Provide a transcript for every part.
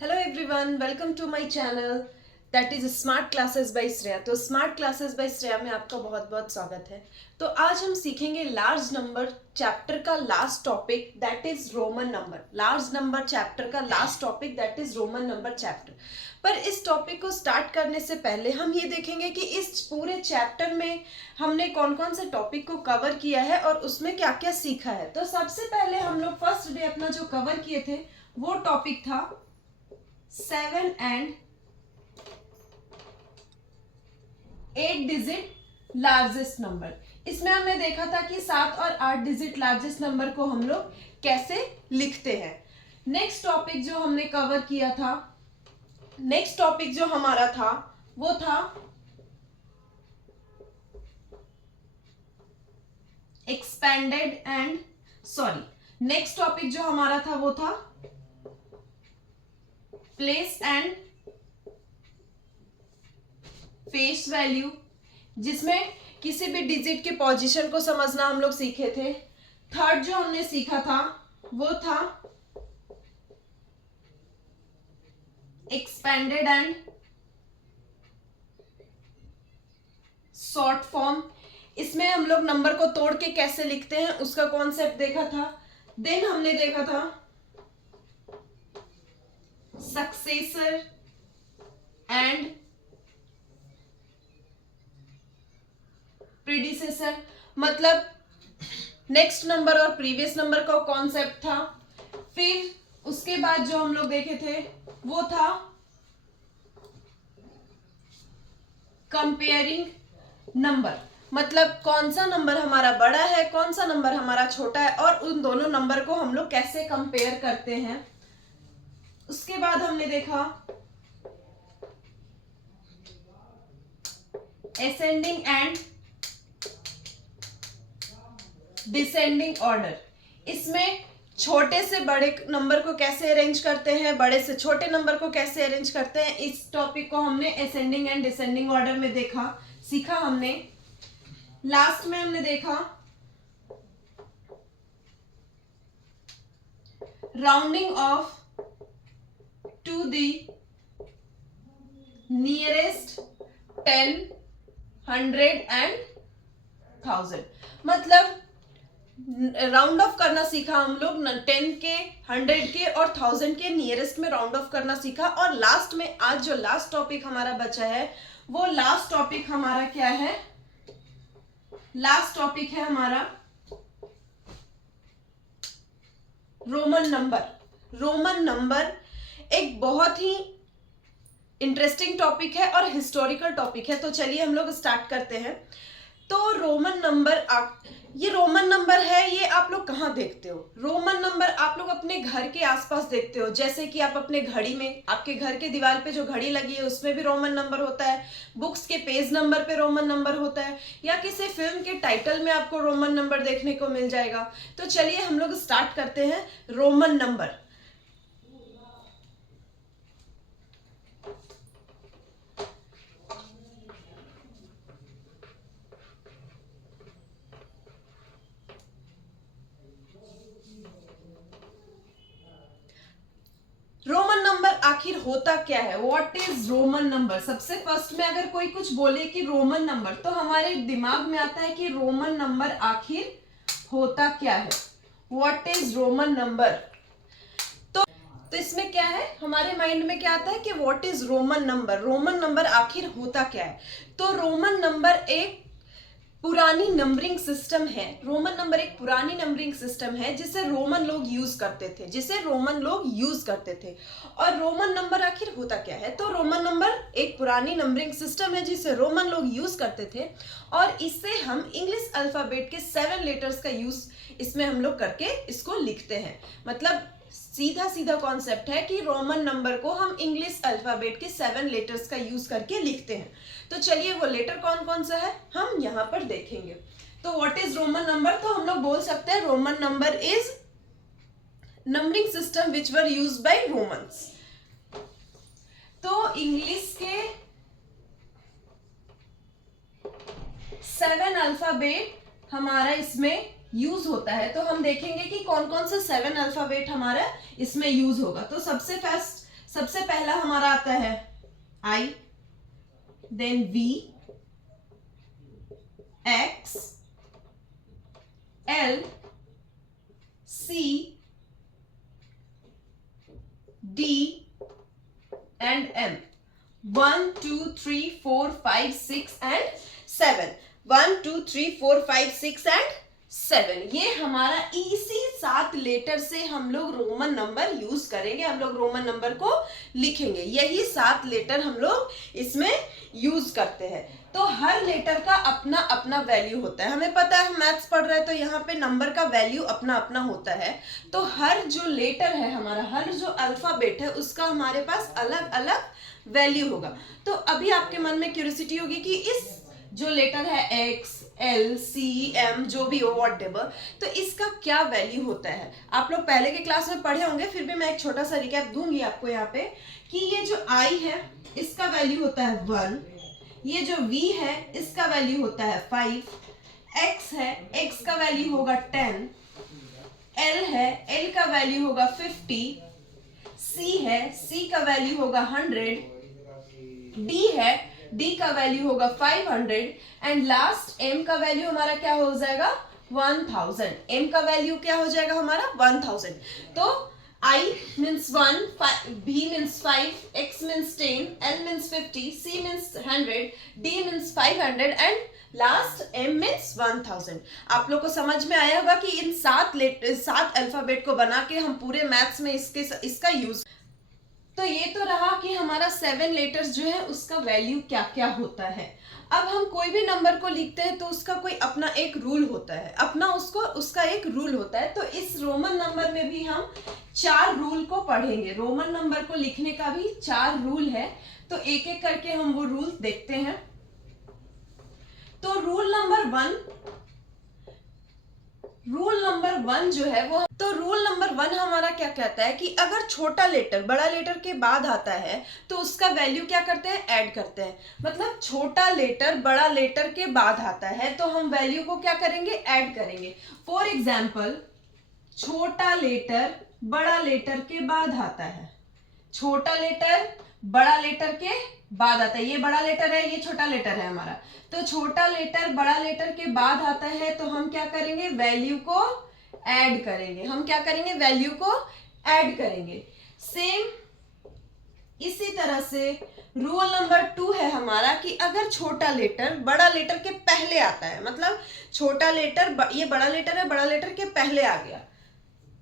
Hello everyone, welcome to my channel that is smart classes by Shreya. तो smart classes by Shreya में आपका बहुत बहुत स्वागत है। तो आज हम सीखेंगे लार्ज नंबर चैप्टर का last topic that is Roman number. Large number chapter का last topic that is Roman number chapter. पर इस टॉपिक को स्टार्ट करने से पहले हम ये देखेंगे कि इस पूरे चैप्टर में हमने कौन कौन से टॉपिक को कवर किया है और उसमें क्या क्या सीखा है। तो सबसे पहले हम लोग फर्स्ट डे अपना जो कवर किए थे वो टॉपिक था 7 and 8 डिजिट लार्जेस्ट नंबर। इसमें हमने देखा था कि 7 और 8 डिजिट लार्जेस्ट नंबर को हम लोग कैसे लिखते हैं। नेक्स्ट टॉपिक जो हमने कवर किया था, नेक्स्ट टॉपिक जो हमारा था वो था एक्सपेंडेड एंड नेक्स्ट टॉपिक जो हमारा था वो था प्लेस एंड फेस वैल्यू, जिसमें किसी भी डिजिट के पोजीशन को समझना हम लोग सीखे थे। थर्ड जो हमने सीखा था वो था एक्सपेंडेड एंड शॉर्ट फॉर्म। इसमें हम लोग नंबर को तोड़ के कैसे लिखते हैं उसका कॉन्सेप्ट देखा था। देन हमने देखा था सक्सेसर एंड प्रीडिसेसर, मतलब नेक्स्ट नंबर और प्रीवियस नंबर का कॉन्सेप्ट था। फिर उसके बाद जो हम लोग देखे थे वो था कंपेयरिंग नंबर, मतलब कौन सा नंबर हमारा बड़ा है कौन सा नंबर हमारा छोटा है और उन दोनों नंबर को हम लोग कैसे कंपेयर करते हैं। उसके बाद हमने देखा असेंडिंग एंड डिसेंडिंग ऑर्डर। इसमें छोटे से बड़े नंबर को कैसे अरेंज करते हैं, बड़े से छोटे नंबर को कैसे अरेंज करते हैं, इस टॉपिक को हमने असेंडिंग एंड डिसेंडिंग ऑर्डर में देखा, सीखा हमने। लास्ट में हमने देखा rounding off to the nearest 10, 100 and 1000, मतलब राउंड ऑफ करना सीखा हम लोग 10 के 100 के और 1000 के नियरेस्ट में राउंड ऑफ करना सीखा। और लास्ट में आज जो लास्ट टॉपिक हमारा बचा है वो लास्ट टॉपिक हमारा क्या है, लास्ट टॉपिक है हमारा रोमन नंबर। रोमन नंबर एक बहुत ही इंटरेस्टिंग टॉपिक है और हिस्टोरिकल टॉपिक है। तो चलिए हम लोग स्टार्ट करते हैं। तो रोमन नंबर, ये रोमन नंबर है, ये आप लोग कहाँ देखते हो? रोमन नंबर आप लोग अपने घर के आसपास देखते हो, जैसे कि आप अपने घड़ी में, आपके घर के दीवार पे जो घड़ी लगी है उसमें भी रोमन नंबर होता है, बुक्स के पेज नंबर पे रोमन नंबर होता है, या किसी फिल्म के टाइटल में आपको रोमन नंबर देखने को मिल जाएगा। तो चलिए हम लोग स्टार्ट करते हैं रोमन नंबर। रोमन नंबर आखिर होता क्या है? What is Roman number? सबसे फर्स्ट में अगर कोई कुछ बोले कि रोमन नंबर, तो हमारे दिमाग में आता है कि रोमन नंबर आखिर होता क्या है। What is Roman number? तो इसमें क्या है, हमारे माइंड में क्या आता है कि what is Roman number, Roman number आखिर होता क्या है। तो रोमन नंबर एक पुरानी नंबरिंग सिस्टम है। रोमन नंबर एक पुरानी नंबरिंग सिस्टम है जिसे रोमन लोग यूज करते थे, और रोमन नंबर आखिर होता क्या है? तो रोमन नंबर एक पुरानी नंबरिंग सिस्टम है जिसे रोमन लोग यूज करते थे, और इससे हम इंग्लिश अल्फाबेट के 7 लेटर्स का यूज इसमें हम लोग करके इसको लिखते हैं। मतलब सीधा सीधा कॉन्सेप्ट है कि रोमन नंबर को हम इंग्लिश अल्फाबेट के 7 लेटर्स का यूज करके लिखते हैं। तो चलिए वो लेटर कौन कौन सा है हम यहाँ पर देखेंगे। तो व्हाट इज रोमन नंबर? तो हम लोग बोल सकते हैं Roman number is numbering system which were used by Romans. तो इंग्लिश के 7 अल्फाबेट हमारा इसमें यूज होता है। तो हम देखेंगे कि कौन कौन सा 7 अल्फाबेट हमारा इसमें यूज होगा। तो सबसे सबसे पहला हमारा आता है I, then V, X, L, C, D and M. 1, 2, 3, 4, 5, 6 and 7. 1, 2, 3, 4, 5, 6 and 7. ये हमारा इसी 7 लेटर से हम लोग रोमन नंबर यूज करेंगे, हम लोग रोमन नंबर को लिखेंगे। यही 7 लेटर हम लोग इसमें यूज करते हैं। तो हर लेटर का अपना अपना वैल्यू होता है। हमें पता है, हम मैथ्स पढ़ रहे हैं तो यहाँ पे नंबर का वैल्यू अपना अपना होता है। तो हर जो लेटर है हमारा, हर जो अल्फाबेट है उसका हमारे पास अलग अलग वैल्यू होगा। तो अभी आपके मन में क्यूरियोसिटी होगी कि इस जो लेटर है X, L, C, M, जो भी हो व्हाटएवर, तो इसका क्या वैल्यू होता है। आप लोग पहले के क्लास में पढ़े होंगे, फिर भी मैं एक छोटा सा रिकैप दूंगी आपको यहाँ पे कि ये जो I है इसका वैल्यू होता है 1, ये जो V है इसका वैल्यू होता है 5, X है, X का वैल्यू होगा 10, L है, L का वैल्यू होगा 50, C है, C का वैल्यू होगा 100, D है, D का वैल्यू होगा 500 एंड लास्ट M का वैल्यू हमारा क्या हो जाएगा 1000। M का वैल्यू क्या हो जाएगा हमारा 1000। तो I means 1, B means 5, X means 10, L means 50, C means 100, D means 500 and last M means 1000। आप लोग को समझ में आया होगा कि इन 7 अल्फाबेट को बना के हम पूरे मैथ्स में इसका यूज। तो ये तो रहा कि हमारा 7 लेटर्स जो है उसका वैल्यू क्या क्या होता है। अब हम कोई भी नंबर को लिखते हैं तो उसका कोई अपना एक रूल होता है, उसका एक रूल होता है। तो इस रोमन नंबर में भी हम 4 रूल को पढ़ेंगे। रोमन नंबर को लिखने का भी 4 रूल है, तो एक एक करके हम वो रूल देखते हैं। तो रूल नंबर 1 जो है वो, तो रूल नंबर 1 हमारा क्या कहता है कि अगर छोटा लेटर बड़ा लेटर के बाद आता है तो उसका वैल्यू क्या करते हैं, ऐड करते हैं। मतलब छोटा लेटर बड़ा लेटर के बाद आता है तो हम वैल्यू को क्या करेंगे, ऐड करेंगे। फॉर एग्जाम्पल, छोटा लेटर बड़ा लेटर के बाद आता है, छोटा लेटर बड़ा लेटर के बाद आता है। ये बड़ा लेटर है, ये छोटा लेटर है हमारा। तो छोटा लेटर बड़ा लेटर के बाद आता है तो हम क्या करेंगे, वैल्यू को ऐड करेंगे। हम क्या करेंगे, वैल्यू को ऐड करेंगे। सेम इसी तरह से रूल नंबर 2 है हमारा कि अगर छोटा लेटर बड़ा लेटर के पहले आता है, मतलब छोटा लेटर, ये बड़ा लेटर है, बड़ा लेटर के पहले आ गया।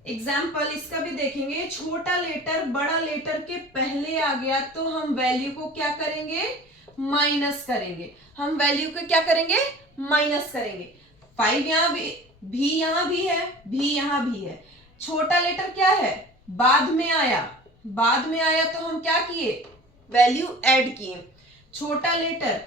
एग्जाम्पल इसका भी देखेंगे, छोटा लेटर बड़ा लेटर के पहले आ गया तो हम वैल्यू को क्या करेंगे, माइनस करेंगे। हम वैल्यू को क्या करेंगे, माइनस करेंगे। 5 यहाँ भी यहाँ भी है, भी यहाँ भी है। छोटा लेटर क्या है, बाद में आया तो हम क्या किए, वैल्यू ऐड किए। छोटा लेटर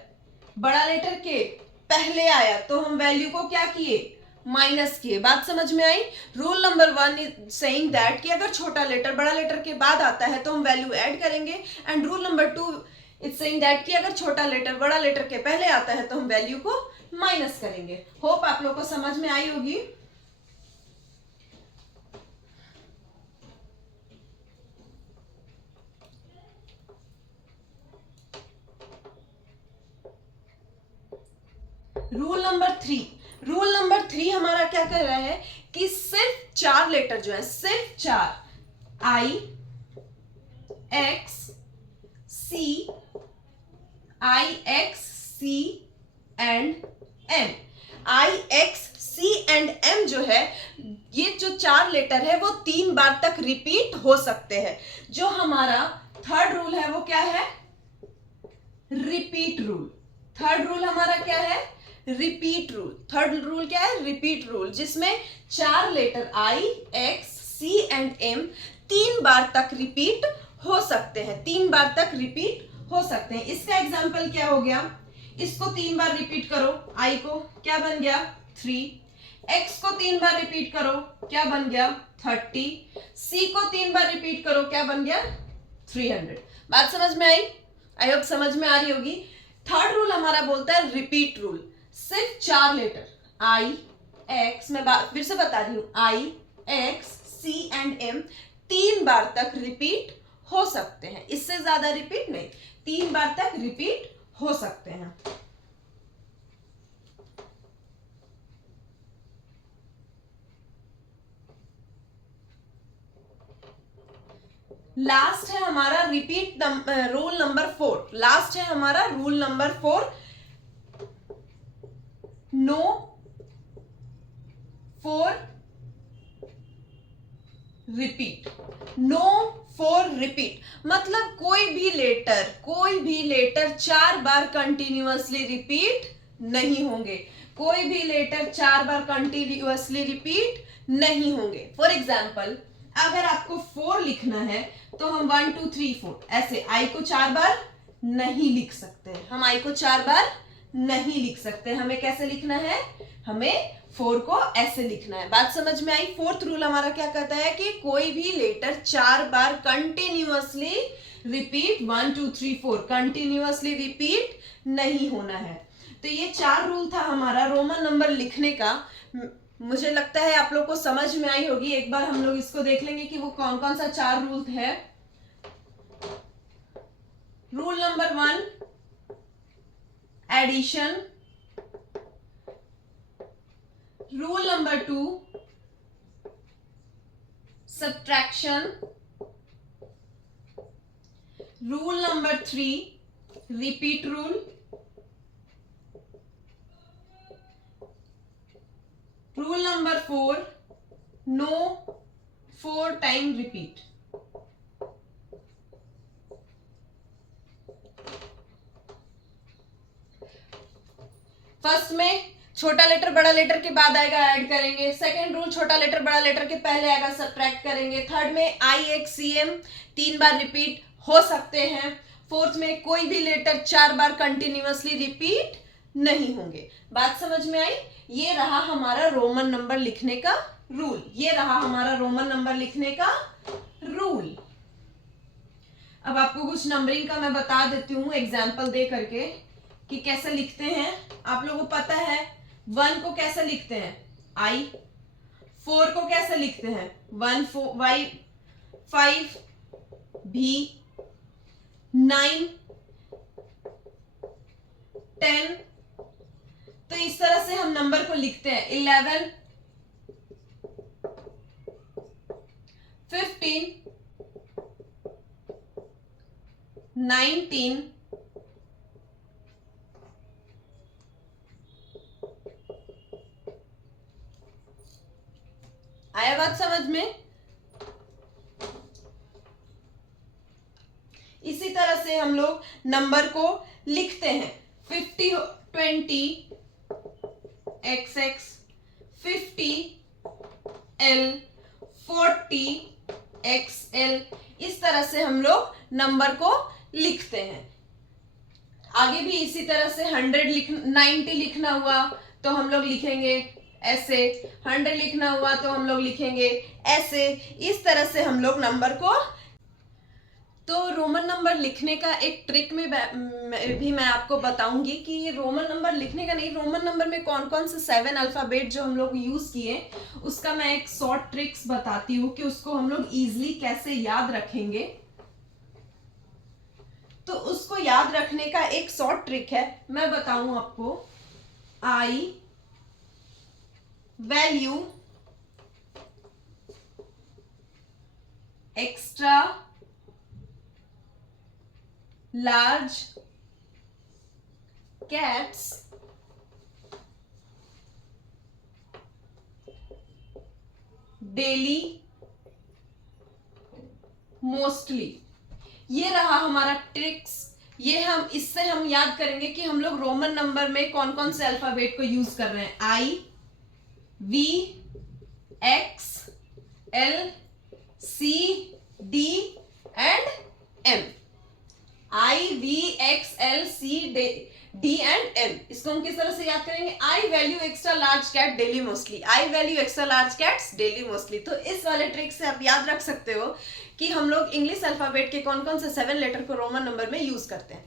बड़ा लेटर के पहले आया तो हम वैल्यू को क्या किए, माइनस किए। बात समझ में आई। Rule number 1 is saying that कि अगर छोटा लेटर बड़ा लेटर के बाद आता है तो हम वैल्यू ऐड करेंगे, and rule number 2 is saying that कि अगर छोटा लेटर बड़ा लेटर के पहले आता है तो हम वैल्यू को माइनस करेंगे। होप आप लोग को समझ में आई होगी। रूल नंबर 3 हमारा क्या कर रहा है कि सिर्फ 4 लेटर जो है, सिर्फ 4, I, X, C and M। I, X, C and M जो है, ये जो 4 लेटर है वो 3 बार तक रिपीट हो सकते हैं। जो हमारा थर्ड रूल है वो क्या है, रिपीट रूल। थर्ड रूल हमारा क्या है, रिपीट रूल। थर्ड रूल क्या है, रिपीट रूल, जिसमें 4 letter I, X, C and M 3 बार तक रिपीट हो सकते हैं, 3 बार तक रिपीट हो सकते हैं। इसका एग्जाम्पल क्या हो गया, इसको 3 बार रिपीट करो, I को क्या बन गया 3, X को 3 बार रिपीट करो क्या बन गया 30, C को 3 बार रिपीट करो क्या बन गया 300। बात समझ में आई, आई होप समझ में आ रही होगी। थर्ड रूल हमारा बोलता है रिपीट रूल। सिर्फ 4 लेटर I, X, मैं फिर से बता रही हूं, I, X, C and M 3 बार तक रिपीट हो सकते हैं, इससे ज्यादा रिपीट नहीं, 3 बार तक रिपीट हो सकते हैं। लास्ट है हमारा रिपीट रूल नंबर 4। लास्ट है हमारा rule number 4, no four repeat. No four repeat मतलब कोई भी लेटर 4 बार कंटिन्यूअसली रिपीट नहीं होंगे। कोई भी लेटर 4 बार कंटिन्यूअसली रिपीट नहीं होंगे। फॉर एग्जाम्पल, अगर आपको 4 लिखना है तो हम 1 2 3 4 ऐसे आई को 4 बार नहीं लिख सकते। हम आई को 4 बार नहीं लिख सकते। हमें कैसे लिखना है? हमें 4 को ऐसे लिखना है। बात समझ में आई? 4th रूल हमारा क्या कहता है कि कोई भी लेटर 4 बार कंटिन्यूअसली रिपीट 1 2 3 4 कंटिन्यूअसली रिपीट नहीं होना है। तो ये 4 रूल था हमारा रोमन नंबर लिखने का। मुझे लगता है आप लोग को समझ में आई होगी। एक बार हम लोग इसको देख लेंगे कि वो कौन कौन सा 4 रूल है। Rule number 1, addition. Rule number 2, subtraction. Rule number 3, repeat rule. Rule number 4, no 4 time repeat. First में छोटा लेटर बड़ा लेटर के बाद आएगा, ऐड करेंगे। सेकंड रूल, छोटा लेटर बड़ा लेटर के पहले आएगा, सब्ट्रैक्ट करेंगे। थर्ड में आई एक्स सी एम 3 बार रिपीट हो सकते हैं। फोर्थ में कोई भी लेटर 4 बार कंटिन्यूअसली रिपीट नहीं होंगे। बात समझ में आई? ये रहा हमारा रोमन नंबर लिखने का रूल। ये रहा हमारा रोमन नंबर लिखने का रूल। अब आपको कुछ नंबरिंग का मैं बता देती हूँ एग्जाम्पल दे करके कि कैसे लिखते हैं। आप लोगों को पता है 1 को कैसे लिखते हैं? आई। 4 को कैसे लिखते हैं? 1 4 वाई 5 भी 9 10। तो इस तरह से हम नंबर को लिखते हैं। 11 15 19 आया बात समझ में? इसी तरह से हम लोग नंबर को लिखते हैं। 50 20 XX 50 L 40 XL। इस तरह से हम लोग नंबर को लिखते हैं। आगे भी इसी तरह से 90 लिखना हुआ तो हम लोग लिखेंगे ऐसे, 100 लिखना हुआ तो हम लोग लिखेंगे ऐसे। इस तरह से हम लोग नंबर को। तो रोमन नंबर लिखने का एक ट्रिक में भी मैं आपको बताऊंगी कि रोमन नंबर लिखने का नहीं, रोमन नंबर में कौन कौन से 7 अल्फाबेट जो हम लोग यूज किए उसका मैं एक शॉर्ट ट्रिक्स बताती हूँ कि उसको हम लोग इजीली कैसे याद रखेंगे। तो उसको याद रखने का एक शॉर्ट ट्रिक है, मैं बताऊं आपको। I value extra large cats daily mostly. ये रहा हमारा ट्रिक्स। ये हम इससे हम याद करेंगे कि हम लोग रोमन नंबर में कौन कौन से अल्फाबेट को यूज कर रहे हैं। I V X L C D and M. I V X L C D and M. इसको हम किस तरह से याद करेंगे? I value extra large cat daily mostly. I value extra large cats daily mostly. तो इस वाले ट्रिक से आप याद रख सकते हो कि हम लोग इंग्लिश अल्फाबेट के कौन कौन से 7 लेटर को रोमन नंबर में यूज करते हैं।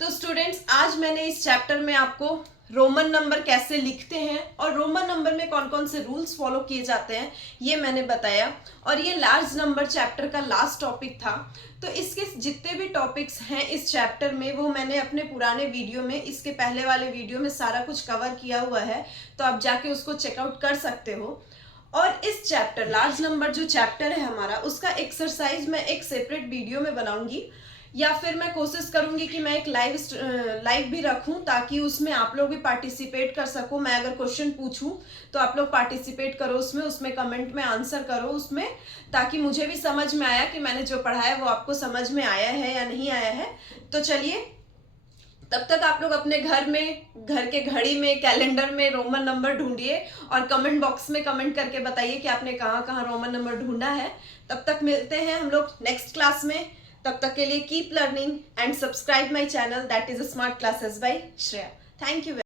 तो स्टूडेंट्स, आज मैंने इस चैप्टर में आपको रोमन नंबर कैसे लिखते हैं और रोमन नंबर में कौन कौन से रूल्स फॉलो किए जाते हैं ये मैंने बताया। और ये लार्ज नंबर चैप्टर का लास्ट टॉपिक था। तो इसके जितने भी टॉपिक्स हैं इस चैप्टर में वो मैंने अपने पुराने वीडियो में, इसके पहले वाले वीडियो में सारा कुछ कवर किया हुआ है, तो आप जाके उसको चेकआउट कर सकते हो। और इस चैप्टर लार्ज नंबर जो चैप्टर है हमारा, उसका एक्सरसाइज मैं एक सेपरेट वीडियो में बनाऊंगी, या फिर मैं कोशिश करूंगी कि मैं एक लाइव भी रखूं ताकि उसमें आप लोग भी पार्टिसिपेट कर सको। मैं अगर क्वेश्चन पूछूं तो आप लोग पार्टिसिपेट करो उसमें कमेंट में आंसर करो उसमें, ताकि मुझे भी समझ में आया कि मैंने जो पढ़ा है वो आपको समझ में आया है या नहीं आया है। तो चलिए, तब तक आप लोग अपने घर में, घर के घड़ी में, कैलेंडर में रोमन नंबर ढूंढिए और कमेंट बॉक्स में कमेंट करके बताइए कि आपने कहाँ कहाँ रोमन नंबर ढूंढा है। तब तक मिलते हैं हम लोग नेक्स्ट क्लास में। तब तक के लिए keep learning and subscribe my channel, that is smart classes by Shreya. Thank you.